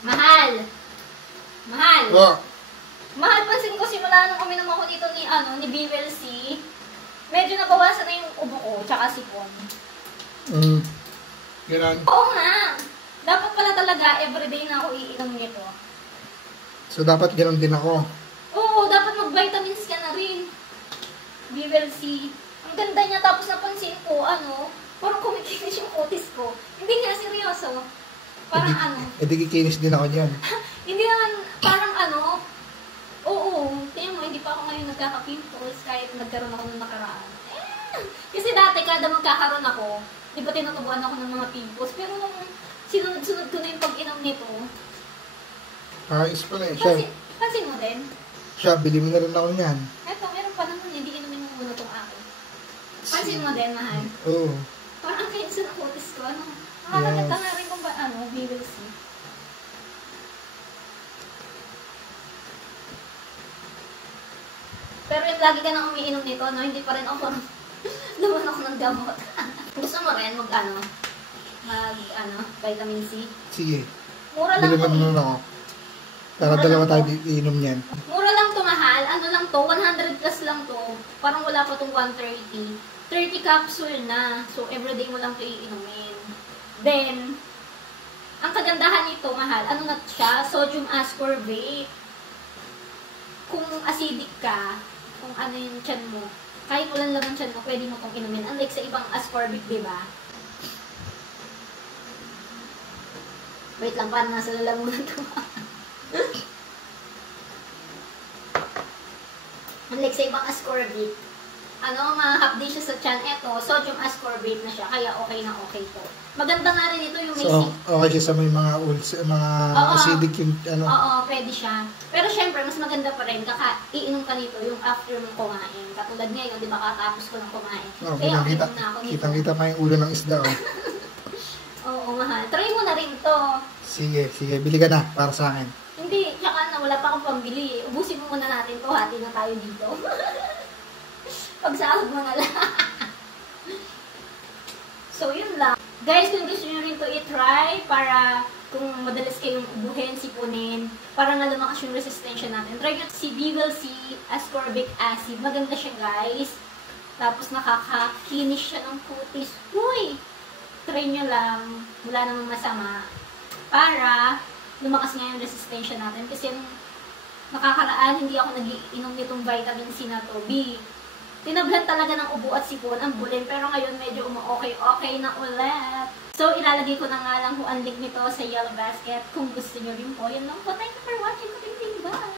Mahal! Mahal! Oh. Mahal, pansin ko simula nung uminom ako dito ni BWC, medyo nabawasan na yung ubo ko, tsaka sipon. Ganun. Oo nga! Dapat pala talaga, everyday na ako iinom nito. So, dapat ganun din ako. Oo, dapat mag-vitamins ka na rin. BWC. Ang ganda niya, tapos napansin ko, parang kumikinis yung kutis ko. Hindi nga, seryoso. Parang kikinis din ako dyan. Hindi naman, parang oo, tingnan mo, hindi pa ako ngayon nagkaka-pimples kahit nagkaroon ako ng nakaraan. Kasi dati, kada magkakaroon ako, di ba tinutubuan ako ng mga pimples, pero nung sinunod-sunod ko na yung pag-inom nito, ayos pala eh. Siya, pansin mo din? siya, bili mo na rin ako niyan. Eto, meron pa naman, hindi inumin mo muna itong akin. Pansin mo din, mahal? Oo. Parang ang kainis ng kutis ko, Nakakaganda nga rin kung BWC. Pero yung lagi ka nang umiinom nito, hindi pa rin ako naman ako ng gamot. Gusto mo rin vitamin C? Sige. Mura lang bili mo na ako. Para dalawa tayo iinom niyan. Mura lang to, mahal. Lang to, 100 plus lang to. Parang wala pa tong 130. 30 capsule na. So, everyday mo lang to iinumin. Then, ang kagandahan nito, mahal, na siya? Sodium ascorbate. Kung acidic ka, kung yung tiyan mo, kahit walang laman tiyan mo, pwede mo itong inumin. Unlike sa ibang ascorbic, diba? Wait lang, parang nasa lalamunan to. Unlike sa ibang ascorbic, mahapdi siya sa tiyan. Eto, sodium ascorbate na siya, kaya okay na okay to. Maganda nga rin ito yung may okay siya sa may mga acidic yung Oo, pwede siya. Pero syempre, mas maganda pa rin, iinom ka nito yung after mong kumain. Katulad ngayon, di ba, katapos ko ng kumain. Kaya okay na ako nito. Kitang-kita pa yung ulo ng isda, Oo, mahal. Try mo na rin to. Sige, bili ka na, para sa akin. Hindi, tsaka wala pa akong pambili. Ubusin mo muna natin to, hati na tayo dito. Pagsahod mo na lang. So, yun lang. Guys, kung gusto nyo rin to i-try para kung madalas kayong ubuhin, sipunin, para nga lumakas yung resistensya natin. Try nyo si BWC ascorbic acid. Maganda siya, guys. Tapos nakakakinis siya ng kutis. Uy! Try nyo lang. Wala namang masama. Para lumakas nga yung resistensya natin. Kasi nakakaraan, hindi ako nag-iinom nitong vitamin C na to. Tinablan talaga ng ubo at sipon ang bulin, pero ngayon medyo okay na ulit. So, ilalagay ko na nga lang ang link nito sa Yellow Basket kung gusto nyo rin po. Yun lang po. Thank you for